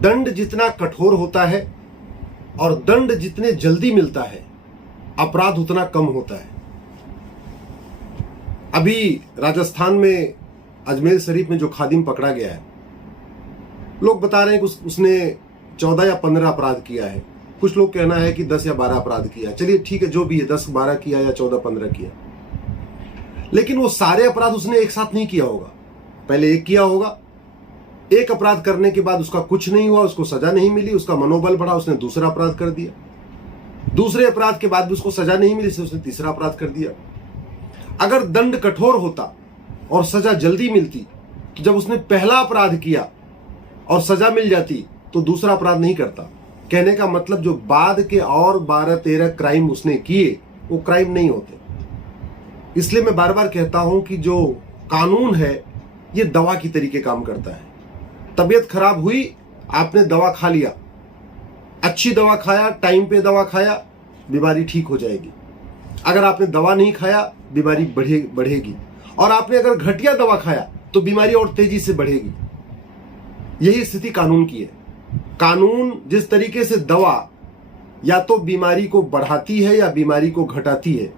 दंड जितना कठोर होता है और दंड जितने जल्दी मिलता है, अपराध उतना कम होता है। अभी राजस्थान में अजमेर शरीफ में जो खादिम पकड़ा गया है, लोग बता रहे हैं कि उसने 14 या 15 अपराध किया है। कुछ लोग कहना है कि 10 या 12 अपराध किया। चलिए ठीक है, जो भी है, 10-12 किया या 14-15 किया, लेकिन वो सारे अपराध उसने एक साथ नहीं किया होगा। पहले एक किया होगा, एक अपराध करने के बाद उसका कुछ नहीं हुआ, उसको सजा नहीं मिली, उसका मनोबल बढ़ा, उसने दूसरा अपराध कर दिया। दूसरे अपराध के बाद भी उसको सजा नहीं मिली, इसलिए उसने तीसरा अपराध कर दिया। अगर दंड कठोर होता और सजा जल्दी मिलती, तो जब उसने पहला अपराध किया और सजा मिल जाती तो दूसरा अपराध नहीं करता। कहने का मतलब जो बाद के और 12-13 क्राइम उसने किए वो क्राइम नहीं होते। इसलिए मैं बार बार कहता हूं कि जो कानून है ये दवा की तरीके काम करता है। तबीयत खराब हुई, आपने दवा खा लिया, अच्छी दवा खाया, टाइम पे दवा खाया, बीमारी ठीक हो जाएगी। अगर आपने दवा नहीं खाया, बीमारी बढ़ेगी, और आपने अगर घटिया दवा खाया तो बीमारी और तेजी से बढ़ेगी। यही स्थिति कानून की है। कानून जिस तरीके से दवा या तो बीमारी को बढ़ाती है या बीमारी को घटाती है,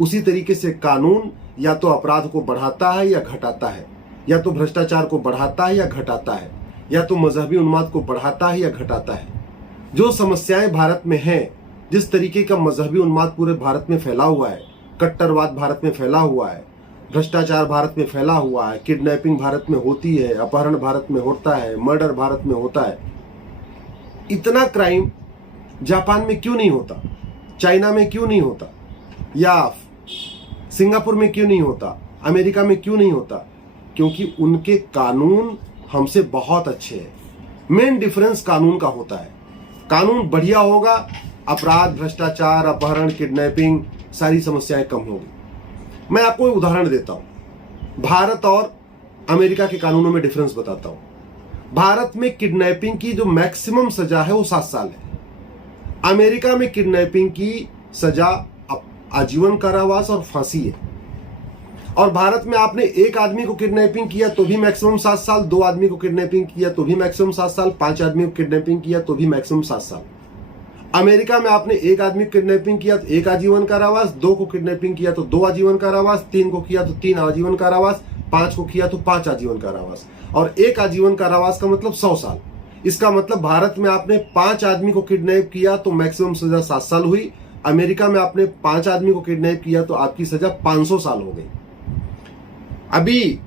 उसी तरीके से कानून या तो अपराध को बढ़ाता है या घटाता है, या तो भ्रष्टाचार को बढ़ाता है या घटाता है, या तो मजहबी उन्माद को बढ़ाता है या घटाता है। जो समस्याएं भारत में हैं, जिस तरीके का मजहबी उन्माद पूरे भारत में फैला हुआ है, कट्टरवाद भारत में फैला हुआ है, भ्रष्टाचार भारत में फैला हुआ है, किडनैपिंग भारत में होती है, अपहरण भारत में होता है, मर्डर भारत में होता है। इतना क्राइम जापान में क्यों नहीं होता, चाइना में क्यों नहीं होता, या सिंगापुर में क्यों नहीं होता, अमेरिका में क्यों नहीं होता? क्योंकि उनके कानून हमसे बहुत अच्छे हैं। मेन डिफरेंस कानून का होता है। कानून बढ़िया होगा, अपराध, भ्रष्टाचार, अपहरण, किडनैपिंग, सारी समस्याएं कम होगी। मैं आपको एक उदाहरण देता हूं, भारत और अमेरिका के कानूनों में डिफरेंस बताता हूं। भारत में किडनैपिंग की जो मैक्सिमम सजा है वो 7 साल है। अमेरिका में किडनैपिंग की सजा आजीवन कारावास और फांसी है। और भारत में आपने एक आदमी को किडनैपिंग किया तो भी मैक्सिमम 7 साल, 2 आदमी को किडनैपिंग किया तो भी मैक्सिमम 7 साल, 5 आदमी को किडनैपिंग किया तो भी मैक्सिमम 7 साल। अमेरिका में आपने एक आदमी को किडनैपिंग किया तो 1 आजीवन कारावास, 2 को किडनैपिंग किया तो 2 आजीवन कारावास, 3 को किया तो 3 आजीवन कारावास, 5 को किया तो 5 आजीवन कारावास, और 1 आजीवन कारावास का मतलब 100 साल। इसका मतलब भारत में आपने 5 आदमी को किडनैप किया तो मैक्सिमम सजा 7 साल हुई। अमेरिका में आपने 5 आदमी को किडनैप किया तो आपकी सजा 500 साल हो गई। अभी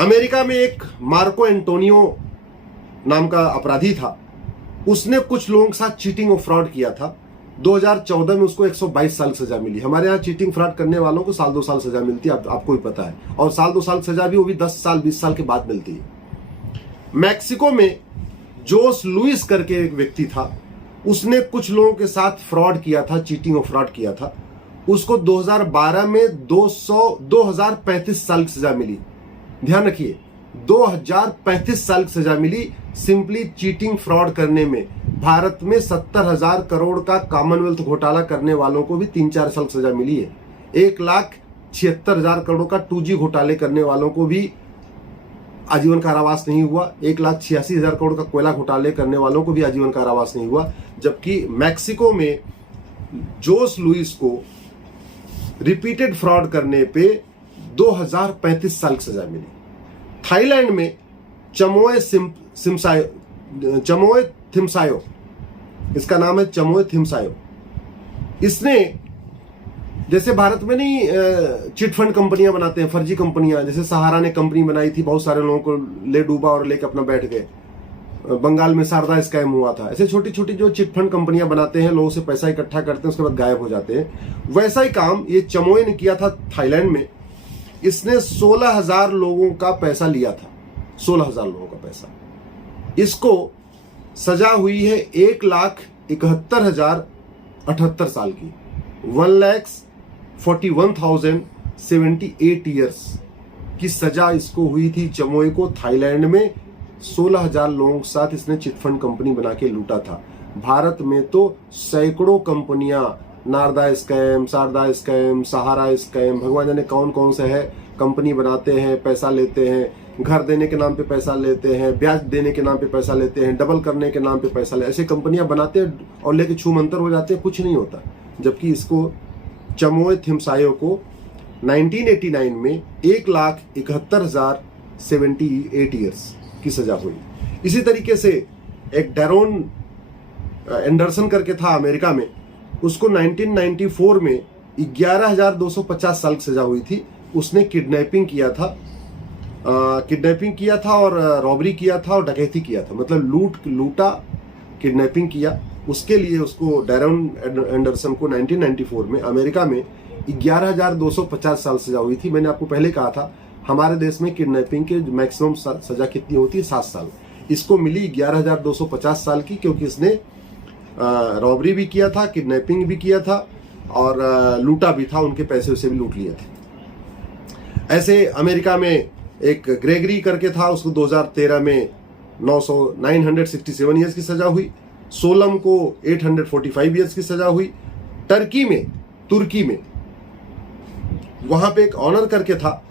अमेरिका में एक मार्को एंटोनियो नाम का अपराधी था, उसने कुछ लोगों के साथ चीटिंग और फ्रॉड किया था। 2014 में उसको 122 साल सजा मिली। हमारे यहाँ चीटिंग फ्रॉड करने वालों को 1-2 साल सजा मिलती है, आपको भी पता है, और 1-2 साल सजा भी वो भी 10 साल 20 साल के बाद मिलती है। मैक्सिको में जोस लुइस करके एक व्यक्ति था, उसने कुछ लोगों के साथ फ्रॉड किया था, चीटिंग और फ्रॉड किया था। उसको 2012 में 2035 साल की सजा मिली। ध्यान रखिए, 2035 साल की सजा मिली सिंपली चीटिंग फ्रॉड करने में। भारत में 70,000 करोड़ का कॉमनवेल्थ घोटाला करने वालों को भी 3-4 साल की सजा मिली है। 1,76,000 करोड़ का 2G घोटाले करने वालों को भी आजीवन कारावास नहीं हुआ। 1,86,000 करोड़ का कोयला घोटाले करने वालों को भी आजीवन कारावास नहीं हुआ। जबकि मैक्सिको में जोस लुइस को रिपीटेड फ्रॉड करने पे 2035 साल की सजा मिली। थाईलैंड में चमोए थिम्सायो, इसका नाम है चमोए थिम्सायो। इसने, जैसे भारत में नहीं चिटफंड कंपनियां बनाते हैं, फर्जी कंपनियां, जैसे सहारा ने कंपनी बनाई थी, बहुत सारे लोगों को ले डूबा और लेकर अपना बैठ गए। बंगाल में शारदा स्कैम हुआ था। ऐसे छोटी छोटी जो चिटफंड कंपनियां बनाते हैं, लोगों से पैसा इकट्ठा करते हैं, उसके बाद गायब हो जाते हैं। वैसा ही काम ये चमोए ने किया था थाईलैंड में। इसने 16,000 लोगों का पैसा लिया था, 16,000 लोगों का पैसा। इसको सजा हुई है 1,71,078 साल की, 1,41,078 ईयर्स की सजा इसको हुई थी चमोए को। थाईलैंड में 16,000 लोगों के साथ इसने चिटफंड कंपनी बना के लूटा था। भारत में तो सैकड़ों कंपनियां, नारदा स्कैम, शारदा स्कैम, सहारा स्कैम, भगवान जाने कौन कौन से है, कंपनी बनाते हैं, पैसा लेते हैं। घर देने के नाम पे पैसा लेते हैं, ब्याज देने के नाम पे पैसा लेते हैं, डबल करने के नाम पे पैसा ले, ऐसे कंपनियां बनाते हैं और लेके छू मंतर हो जाते हैं, कुछ नहीं होता। जबकि इसको चमोय थिमसायो को 1989 में 1,71,078 ईयर्स की सजा हुई। इसी तरीके से एक डैरोन एंडरसन करके था अमेरिका में, उसको 1994 में 11,250 साल की सजा हुई थी। उसने किडनैपिंग किया था और रॉबरी किया था और डकैती किया था, मतलब लूटा किडनैपिंग किया। उसके लिए उसको डैरोन एंडरसन को 1994 में अमेरिका में 11,250 साल सजा हुई थी। मैंने आपको पहले कहा था हमारे देश में किडनैपिंग के मैक्सिमम सजा कितनी होती है, 7 साल। इसको मिली 11,250 साल की, क्योंकि इसने रॉबरी भी किया था, किडनैपिंग भी किया था और लूटा भी था, उनके पैसे उसे भी लूट लिए थे। ऐसे अमेरिका में एक ग्रेगरी करके था, उसको 2013 में 967 ईयर्स की सजा हुई। सोलम को 845 ईयर्स की सजा हुई। तुर्की में वहां पे एक ऑनर करके था,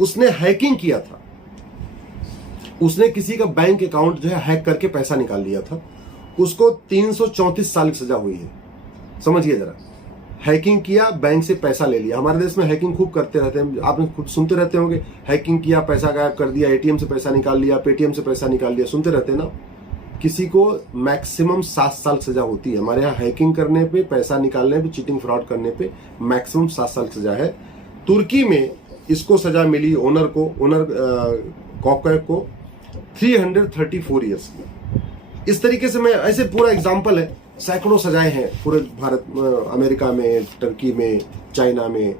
उसने हैकिंग किया था, उसने किसी का बैंक अकाउंट जो है हैक करके पैसा निकाल लिया था, उसको 334 साल की सजा हुई है। समझिए जरा, हैकिंग किया, बैंक से पैसा ले लिया। हमारे देश में हैकिंग खूब करते रहते हैं, आपने खुद सुनते रहते होंगे, हैकिंग किया, पैसा गायब कर दिया, एटीएम से पैसा निकाल लिया, पेटीएम से पैसा निकाल लिया, सुनते रहते हैं ना। किसी को मैक्सिमम 7 साल सजा होती है। हमारे यहाँ हैकिंग करने पे, पैसा निकालने पे, चीटिंग फ्रॉड करने पे मैक्सिमम 7 साल सजा है। तुर्की में इसको सजा मिली ओनर कॉकैक को 334 ईयर्स की। इस तरीके से मैं ऐसे पूरा एग्जाम्पल है, सैकड़ों सजाएं हैं पूरे भारत, अमेरिका में, टर्की में, चाइना में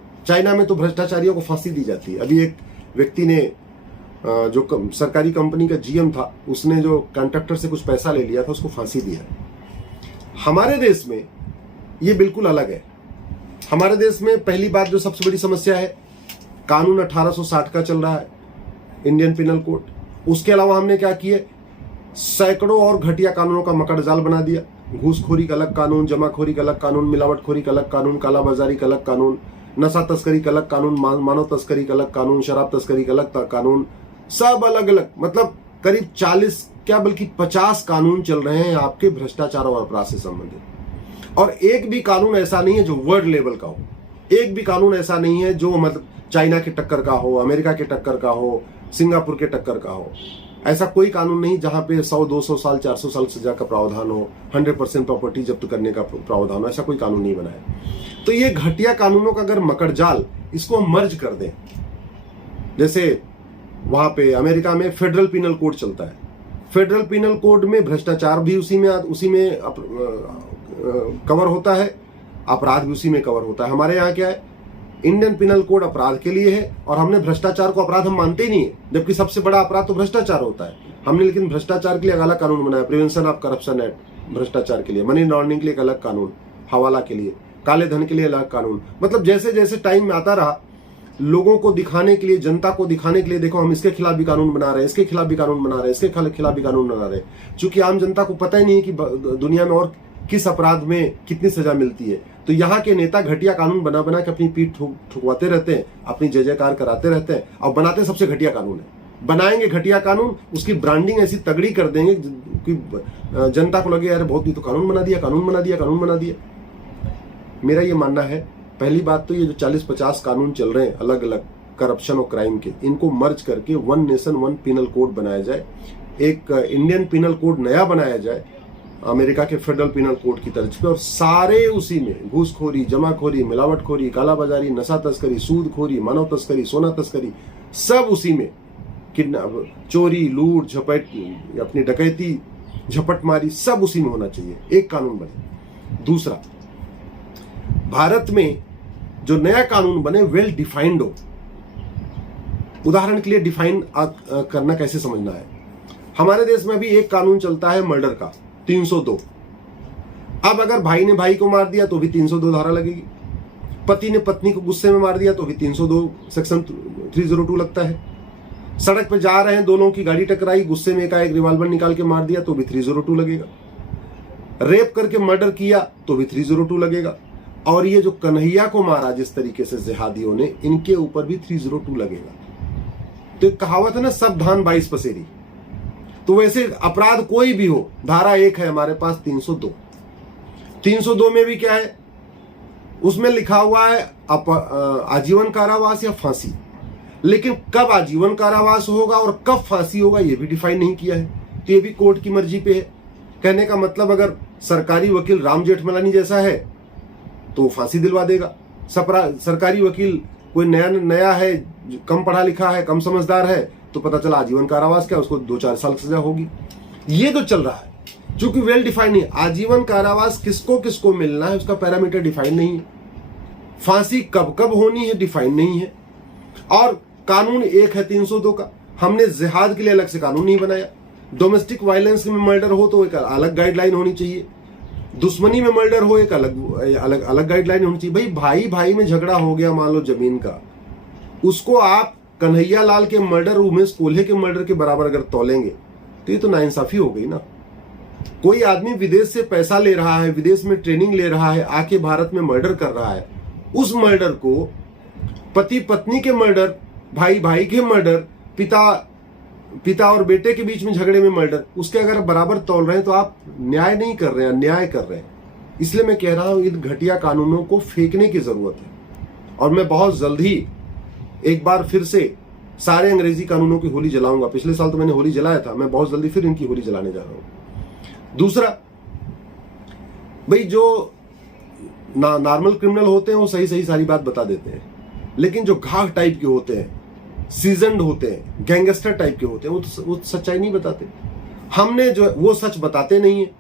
तो भ्रष्टाचारियों को फांसी दी जाती है। अभी एक व्यक्ति ने जो सरकारी कंपनी का जीएम था, उसने जो कॉन्ट्रैक्टर से कुछ पैसा ले लिया था, उसको फांसी दिया। हमारे देश में ये बिल्कुल अलग है। हमारे देश में पहली बात जो सबसे बड़ी समस्या है, कानून 1860 का चल रहा है, इंडियन पिनल कोड। उसके अलावा हमने क्या किए, सैकड़ों और घटिया कानूनों का मकड़जाल बना दिया। घूसखोरी का अलग कानून, जमाखोरी का अलग कानून, मिलावटखोरी का अलग कानून, कालाबाजारी का अलग कानून, नशा तस्करी का अलग कानून, मानव तस्करी का अलग कानून, शराब तस्करी का अलग कानून, सब अलग अलग, मतलब करीब 40 क्या बल्कि 50 कानून चल रहे हैं आपके भ्रष्टाचार और अपराध से संबंधित। और एक भी कानून ऐसा नहीं है जो वर्ल्ड लेवल का हो, एक भी कानून ऐसा नहीं है जो मतलब चाइना के टक्कर का हो, अमेरिका के टक्कर का हो, सिंगापुर के टक्कर का हो। ऐसा कोई कानून नहीं जहां पे 100, 200 साल, 400 साल सजा का प्रावधान हो, 100% प्रॉपर्टी जब्त करने का प्रावधान हो, ऐसा कोई कानून नहीं बना है। तो ये घटिया कानूनों का अगर मकड़जाल, इसको हम मर्ज कर दें, जैसे वहां पे अमेरिका में फेडरल पिनल कोड चलता है, फेडरल पिनल कोड में भ्रष्टाचार भी उसी में कवर होता है, अपराध भी उसी में कवर होता है। हमारे यहाँ क्या है, इंडियन पिनल कोड अपराध के लिए है और हमने भ्रष्टाचार को अपराध हम मानते ही नहीं है, जबकि सबसे बड़ा अपराध तो भ्रष्टाचार होता है। हमने लेकिन भ्रष्टाचार के लिए अलग कानून बनाया, प्रिवेंशन ऑफ करप्शन एक्ट भ्रष्टाचार के लिए, मनी लॉन्ड्रिंग के लिए एक अलग कानून, हवाला के लिए, काले धन के लिए अलग कानून। मतलब जैसे जैसे टाइम में आता रहा, लोगों को दिखाने के लिए, जनता को दिखाने के लिए, देखो हम इसके खिलाफ भी कानून बना रहे हैं, इसके खिलाफ भी कानून बना रहे हैं, इसके खिलाफ भी कानून बना रहे हैं। चूंकि आम जनता को पता ही नहीं है कि दुनिया में और किस अपराध में कितनी सजा मिलती है, तो यहाँ के नेता घटिया कानून बना बना के अपनी पीठ ठुकवाते रहते हैं, अपनी जय जयकार कराते रहते हैं और बनाते सबसे घटिया कानून है। बनाएंगे घटिया कानून, उसकी ब्रांडिंग ऐसी तगड़ी कर देंगे कि जनता को लगे यार बहुत ही तो कानून बना दिया। मेरा ये मानना है, पहली बात तो ये जो 40-50 कानून चल रहे हैं अलग अलग करप्शन और क्राइम के, इनको मर्ज करके one nation one penal code बनाया जाए, एक इंडियन पिनल कोड नया बनाया जाए अमेरिका के फेडरल पिनल कोड की तर्ज पे, और सारे उसी में घूसखोरी, जमाखोरी, मिलावटखोरी, कालाबाजारी, नशा तस्करी, सूदखोरी, मानव तस्करी, सोना तस्करी, सब उसी में, किडनैप, चोरी, लूट, झपट, अपनी डकैती, झपटमारी, सब उसी में होना चाहिए, एक कानून बने। दूसरा, भारत में जो नया कानून बने वेल डिफाइंड हो। उदाहरण के लिए डिफाइन करना कैसे समझना है, हमारे देश में अभी एक कानून चलता है मर्डर का, 302। अब अगर भाई ने भाई को मार दिया तो भी 302 धारा लगेगी, पति ने पत्नी को गुस्से में मार दिया तो भी 302 सेक्शन 302 लगता है। सड़क पे जा रहे हैं, दोनों की गाड़ी टकराई, गुस्से में एकाएक रिवॉल्वर निकाल के मार दिया तो भी 302 लगेगा। रेप करके मर्डर किया तो भी 302 लगेगा। और ये जो कन्हैया को मारा जिस तरीके से जिहादियों ने, इनके ऊपर भी 302 लगेगा। तो एक कहावत है ना, सब धान 22 पसेरी। तो वैसे अपराध कोई भी हो, धारा 1 है हमारे पास 302। 302 में भी क्या है, उसमें लिखा हुआ है आजीवन कारावास या फांसी। लेकिन कब आजीवन कारावास होगा और कब फांसी होगा ये भी डिफाइन नहीं किया है। तो ये भी कोर्ट की मर्जी पे है। कहने का मतलब अगर सरकारी वकील राम जेठमलानी जैसा है तो फांसी दिलवा देगा। सरकारी वकील कोई नया है, कम पढ़ा लिखा है, कम समझदार है, तो पता चला आजीवन कारावास क्या, उसको 2-4 साल की सजा होगी। ये तो चल रहा है, चूंकि वेल डिफाइन नहीं। आजीवन कारावास किसको किसको मिलना है उसका पैरामीटर डिफाइन नहीं है। फांसी कब कब होनी है डिफाइन नहीं है। और कानून एक है 302 का। हमने जिहाद के लिए अलग से कानून नहीं बनाया। डोमेस्टिक वायलेंस में मर्डर हो तो एक अलग गाइडलाइन होनी चाहिए। दुश्मनी में मर्डर हो एक अलग गाइडलाइन होनी चाहिए। भाई भाई में झगड़ा हो गया मान लो जमीन का, उसको आप कन्हैया लाल के मर्डर, उमेश कोल्हे के मर्डर के बराबर अगर तोलेंगे तो ये तो नाइंसाफी हो गई ना। कोई आदमी विदेश से पैसा ले रहा है, विदेश में ट्रेनिंग ले रहा है, आके भारत में मर्डर कर रहा है, उस मर्डर को पति पत्नी के मर्डर, भाई भाई के मर्डर, पिता और बेटे के बीच में झगड़े में मर्डर, उसके अगर बराबर तौल रहे हैं तो आप न्याय नहीं कर रहे हैं, अन्याय कर रहे हैं। इसलिए मैं कह रहा हूं इन घटिया कानूनों को फेंकने की जरूरत है। और मैं बहुत जल्द ही एक बार फिर से सारे अंग्रेजी कानूनों की होली जलाऊंगा। पिछले साल तो मैंने होली जलाया था, मैं बहुत जल्दी फिर इनकी होली जलाने जा रहा हूं। दूसरा, भाई जो नॉर्मल क्रिमिनल होते हैं वो सही सही सारी बात बता देते हैं, लेकिन जो घाघ टाइप के होते हैं, सीजन्ड होते हैं, गैंगस्टर टाइप के होते हैं, वो सच्चाई नहीं बताते। हमने जो वो सच बताते नहीं है।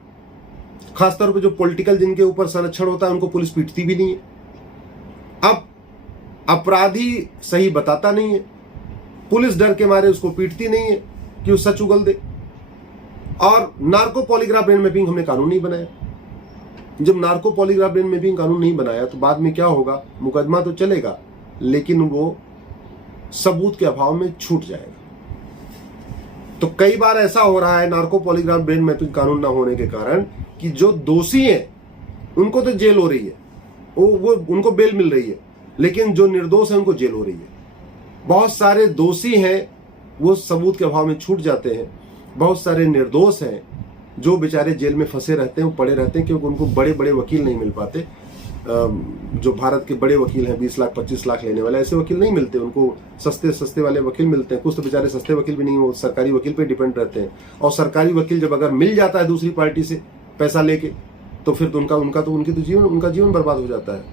खासतौर पे जो पॉलिटिकल जिनके ऊपर संरक्षण होता है उनको पुलिस पीटती भी नहीं है। अब अपराधी सही बताता नहीं है, पुलिस डर के मारे उसको पीटती नहीं है कि वो सच उगल दे। और नार्को पॉलीग्राफ ब्रेन मैपिंग हमने कानून नहीं बनाया। जब नार्को पॉलीग्राफ ब्रेन मैपिंग कानून नहीं बनाया तो बाद में क्या होगा, मुकदमा तो चलेगा लेकिन वो सबूत के अभाव में छूट जाएगा। तो कई बार ऐसा हो रहा है नार्को पॉलीग्राफ ब्रेन मैपिंग कानून ना होने के कारण कि जो दोषी हैं उनको तो जेल हो रही है, वो उनको बेल मिल रही है, लेकिन जो निर्दोष है उनको जेल हो रही है। बहुत सारे दोषी हैं वो सबूत के अभाव में छूट जाते हैं। बहुत सारे निर्दोष हैं जो बेचारे जेल में फंसे रहते हैं, वो पड़े रहते हैं क्योंकि उनको बड़े बड़े वकील नहीं मिल पाते। जो भारत के बड़े वकील हैं 20 लाख 25 लाख लेने वाले, ऐसे वकील नहीं मिलते उनको। सस्ते वाले वकील मिलते हैं। कुछ तो बेचारे सस्ते वकील भी नहीं, वो सरकारी वकील पे डिपेंड रहते हैं। और सरकारी वकील जब अगर मिल जाता है दूसरी पार्टी से पैसा लेके तो फिर तो उनका जीवन बर्बाद हो जाता है।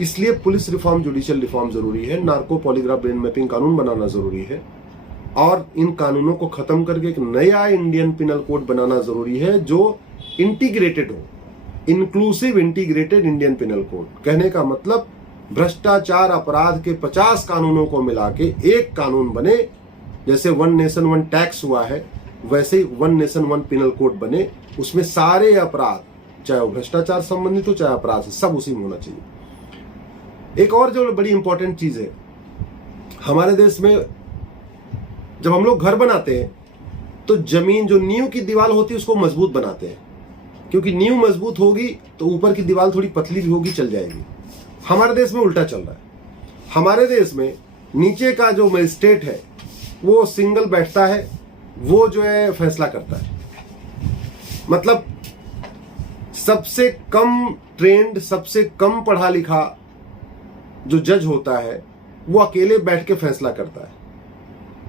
इसलिए पुलिस रिफॉर्म, जुडिशियल रिफॉर्म जरूरी है, नार्को पॉलीग्राफ ब्रेन मैपिंग कानून बनाना जरूरी है, और इन कानूनों को खत्म करके एक नया इंडियन पिनल कोड बनाना जरूरी है जो इंटीग्रेटेड हो, inclusive integrated Indian penal code. कहने का मतलब भ्रष्टाचार अपराध के 50 कानूनों को मिला के एक कानून बने। जैसे 1 नेशन 1 टैक्स हुआ है वैसे ही 1 नेशन 1 पिनल कोड बने। उसमें सारे अपराध, चाहे वो भ्रष्टाचार संबंधित हो चाहे अपराध से, सब उसी में होना चाहिए। एक और जो बड़ी इंपॉर्टेंट चीज है, हमारे देश में जब हम लोग घर बनाते हैं तो जमीन, जो नींव की दीवार होती है उसको मजबूत बनाते हैं, क्योंकि नींव मजबूत होगी तो ऊपर की दीवार थोड़ी पतली भी होगी, चल जाएगी। हमारे देश में उल्टा चल रहा है। हमारे देश में नीचे का जो मजिस्ट्रेट है वो सिंगल बैठता है, वो जो है फैसला करता है। मतलब सबसे कम ट्रेंड, सबसे कम पढ़ा लिखा जो जज होता है वो अकेले बैठ के फैसला करता है,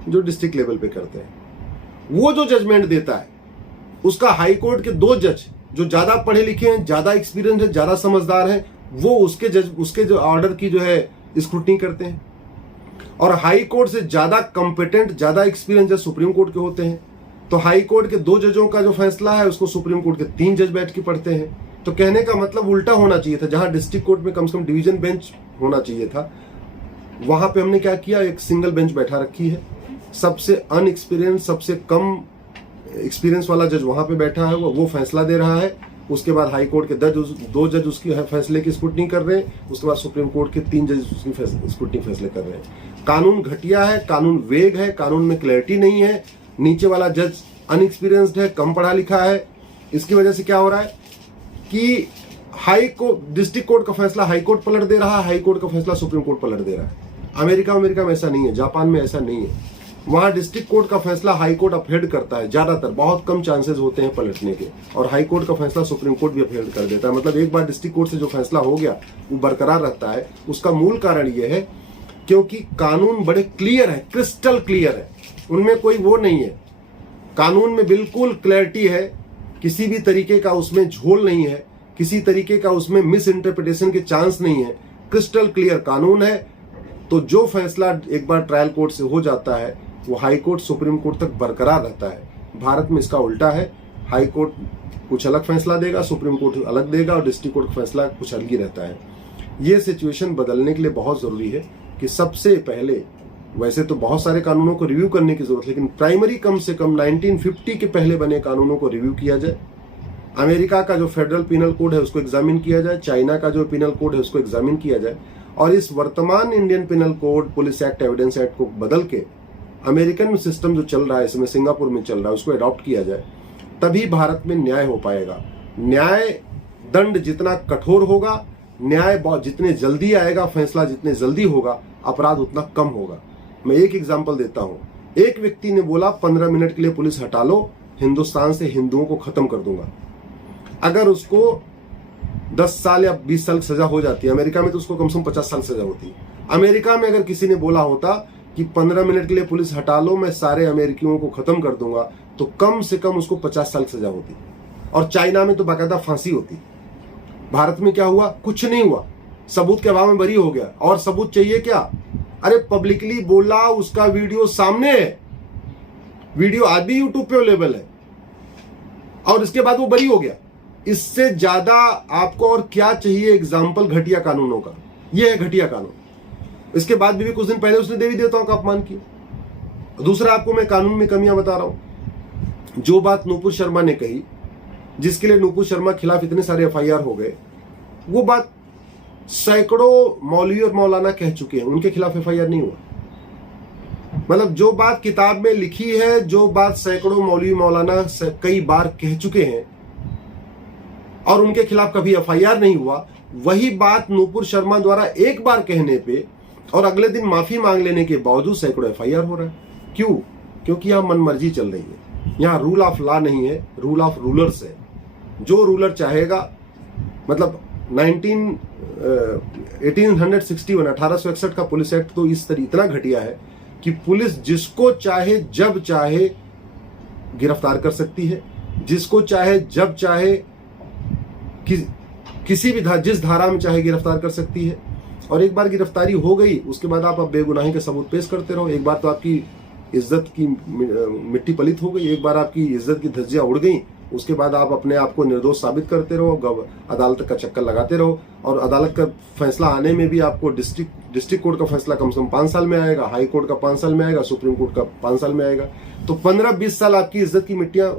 जो डिस्ट्रिक्ट लेवल पे करते हैं। वो जो जजमेंट देता है उसका हाई कोर्ट के 2 जज जो ज्यादा पढ़े लिखे हैं, ज्यादा एक्सपीरियंस है, ज्यादा समझदार हैं, वो उसके जो ऑर्डर की जो है स्क्रूटनी करते हैं। और हाई कोर्ट से ज्यादा कंपिटेंट, ज्यादा एक्सपीरियंस जो सुप्रीम कोर्ट के होते हैं, तो हाई कोर्ट के 2 जजों का जो फैसला है उसको सुप्रीम कोर्ट के 3 जज बैठ के पढ़ते हैं। तो कहने का मतलब उल्टा होना चाहिए था। जहां डिस्ट्रिक्ट कोर्ट में कम से कम डिवीजन बेंच होना चाहिए था, वहां पे हमने क्या किया, एक सिंगल बेंच बैठा रखी है। सबसे अनएक्सपीरियंस, सबसे कम एक्सपीरियंस वाला जज वहां पे बैठा है, वो फैसला दे रहा है। उसके बाद हाई कोर्ट के 2 जज उसकी फैसले की स्क्रूटनी कर रहे हैं। उसके बाद सुप्रीम कोर्ट के 3 जज उसकी स्क्रूटनी फैसले कर रहे हैं। कानून घटिया है, कानून वेग है, कानून में क्लैरिटी नहीं है। नीचे वाला जज अनएक्सपीरियंस्ड है, कम पढ़ा लिखा है। इसकी वजह से क्या हो रहा है कि हाई कोर्ट, डिस्ट्रिक्ट कोर्ट का फैसला हाई कोर्ट पलट दे रहा है, हाई कोर्ट का फैसला सुप्रीम कोर्ट पलट दे रहा है। अमेरिका में ऐसा नहीं है, जापान में ऐसा नहीं है। वहां डिस्ट्रिक्ट कोर्ट का फैसला हाई कोर्ट अपहेड करता है, ज्यादातर, बहुत कम चांसेस होते हैं पलटने के, और हाई कोर्ट का फैसला सुप्रीम कोर्ट भी अपहेड कर देता है। मतलब एक बार डिस्ट्रिक्ट कोर्ट से जो फैसला हो गया वो बरकरार रहता है। उसका मूल कारण यह है क्योंकि कानून बड़े क्लियर है, क्रिस्टल क्लियर है, उनमें कोई वो नहीं है, कानून में बिल्कुल क्लैरिटी है, किसी भी तरीके का उसमें झोल नहीं है, किसी तरीके का उसमें मिस इंटरप्रिटेशन के चांस नहीं है, क्रिस्टल क्लियर कानून है। तो जो फैसला एक बार ट्रायल कोर्ट से हो जाता है वो हाई कोर्ट सुप्रीम कोर्ट तक बरकरार रहता है। भारत में इसका उल्टा है, हाई कोर्ट कुछ अलग फैसला देगा, सुप्रीम कोर्ट अलग देगा और डिस्ट्रिक्ट कोर्ट का फैसला कुछ अलग ही रहता है। ये सिचुएशन बदलने के लिए बहुत जरूरी है कि सबसे पहले, वैसे तो बहुत सारे कानूनों को रिव्यू करने की जरूरत है, लेकिन प्राइमरी कम से कम 1950 के पहले बने कानूनों को रिव्यू किया जाए। अमेरिका का जो फेडरल पिनल कोड है उसको एग्जामिन किया जाए, चाइना का जो पिनल कोड है उसको एग्जामिन किया जाए, और इस वर्तमान Indian penal code, police act, evidence act को बदल के अमेरिकन सिस्टम जो चल रहा है, इसमें सिंगापुर में चल रहा है, उसको अडॉप्ट किया जाए, तभी भारत में न्याय हो पाएगा। न्याय दंड जितना कठोर होगा, न्याय जितने जल्दी आएगा, फैसला जितने जल्दी होगा, अपराध उतना कम होगा। मैं एक एग्जांपल देता हूं। एक व्यक्ति ने बोला 15 मिनट के लिए पुलिस हटा लो, हिंदुस्तान से हिंदुओं को खत्म कर दूंगा। अगर उसको 10 साल या 20 साल सजा हो जाती है, अमेरिका में तो उसको कम से कम 50 साल सजा होती है। अमेरिका में अगर किसी ने बोला होता कि 15 मिनट के लिए पुलिस हटा लो, मैं सारे अमेरिकियों को खत्म कर दूंगा, तो कम से कम उसको 50 साल सजा होती। और चाइना में तो बाकायदा फांसी होती। भारत में क्या हुआ? कुछ नहीं हुआ, सबूत के अभाव में बरी हो गया। और सबूत चाहिए क्या? अरे पब्लिकली बोला, उसका वीडियो सामने है, वीडियो आज भी यूट्यूब पे अवेलेबल है, और इसके बाद वो बरी हो गया। इससे ज्यादा आपको और क्या चाहिए एग्जाम्पल घटिया कानूनों का? ये है घटिया कानून। इसके बाद भी कुछ दिन पहले उसने देवी देवताओं का अपमान किया। दूसरा, आपको मैं कानून में कमियां बता रहा हूं। जो बात नूपुर शर्मा ने कही, जिसके लिए नूपुर शर्मा खिलाफ इतने सारे एफआईआर हो गए, वो बात सैकड़ों मौलवी और मौलाना कह चुके हैं, उनके खिलाफ एफआईआर नहीं हुआ। मतलब जो बात किताब में लिखी है, जो बात सैकड़ों मौलवी मौलाना कई बार कह चुके हैं और उनके खिलाफ कभी एफआईआर नहीं हुआ, वही बात नूपुर शर्मा द्वारा एक बार कहने पे और अगले दिन माफी मांग लेने के बावजूद सैकड़ों एफआईआर हो रहा है। क्यों? क्योंकि यहां मनमर्जी चल रही है। यहां रूल ऑफ लॉ नहीं है, रूल ऑफ रूलर्स है। जो रूलर चाहेगा, मतलब 1861 का पुलिस एक्ट तो इस तरह इतना घटिया है कि पुलिस जिसको चाहे जब चाहे गिरफ्तार कर सकती है, जिसको चाहे जब चाहे किसी भी जिस धारा में चाहे गिरफ्तार कर सकती है। और एक बार गिरफ्तारी हो गई, उसके बाद आप बेगुनाही के सबूत पेश करते रहो। एक बार तो आपकी इज्जत की मिट्टी पलित हो गई, एक बार आपकी इज्जत की धज्जियां उड़ गई, उसके बाद आप अपने आप को निर्दोष साबित करते रहो, अदालत का चक्कर लगाते रहो, और अदालत का फैसला आने में भी आपको डिस्ट्रिक्ट कोर्ट का फैसला कम से कम 5 साल में आएगा, हाई कोर्ट का 5 साल में आएगा, सुप्रीम कोर्ट का 5 साल में आएगा। तो 15-20 साल आपकी इज्जत की मिट्टियां,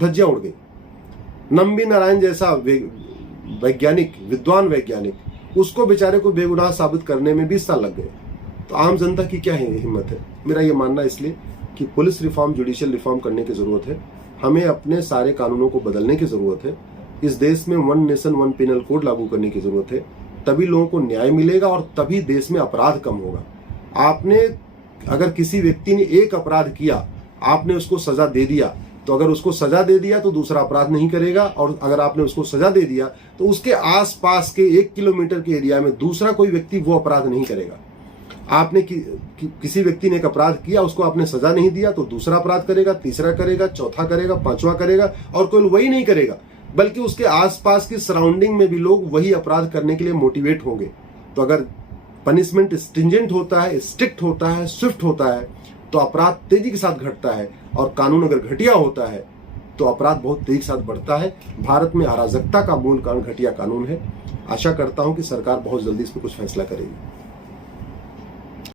धज्जियां उड़ गई। नंबी नारायण जैसा वैज्ञानिक, विद्वान वैज्ञानिक, उसको बेचारे को बेगुनाह साबित करने में 20 साल लग गए। तो आम जनता की क्या हिम्मत है? मेरा ये मानना इसलिए कि पुलिस रिफॉर्म, जुडिशियल रिफॉर्म करने की जरूरत है। हमें अपने सारे कानूनों को बदलने की जरूरत है। इस देश में 1 नेशन 1 पिनल कोड लागू करने की जरूरत है। तभी लोगों को न्याय मिलेगा और तभी देश में अपराध कम होगा। आपने, अगर किसी व्यक्ति ने एक अपराध किया, आपने उसको सजा दे दिया, तो अगर उसको सजा दे दिया तो दूसरा अपराध नहीं करेगा, और अगर आपने उसको सजा दे दिया तो उसके आसपास के 1 किलोमीटर के एरिया में दूसरा कोई व्यक्ति वो अपराध नहीं करेगा। आपने किसी व्यक्ति ने एक अपराध किया, उसको आपने सजा नहीं दिया, तो दूसरा अपराध करेगा, तीसरा करेगा, चौथा करेगा, 5वां करेगा, और कोई वही नहीं करेगा, बल्कि उसके आसपास की सराउंडिंग में भी लोग वही अपराध करने के लिए मोटिवेट होंगे। तो अगर पनिशमेंट स्ट्रिंजेंट होता है, स्ट्रिक्ट होता है, स्विफ्ट होता है, तो अपराध तेजी के साथ घटता है, और कानून अगर घटिया होता है तो अपराध बहुत तेजी के साथ बढ़ता है। भारत में अराजकता का मूल कारण घटिया कानून है। आशा करता हूं कि सरकार बहुत जल्दी इस पर कुछ फैसला करेगी।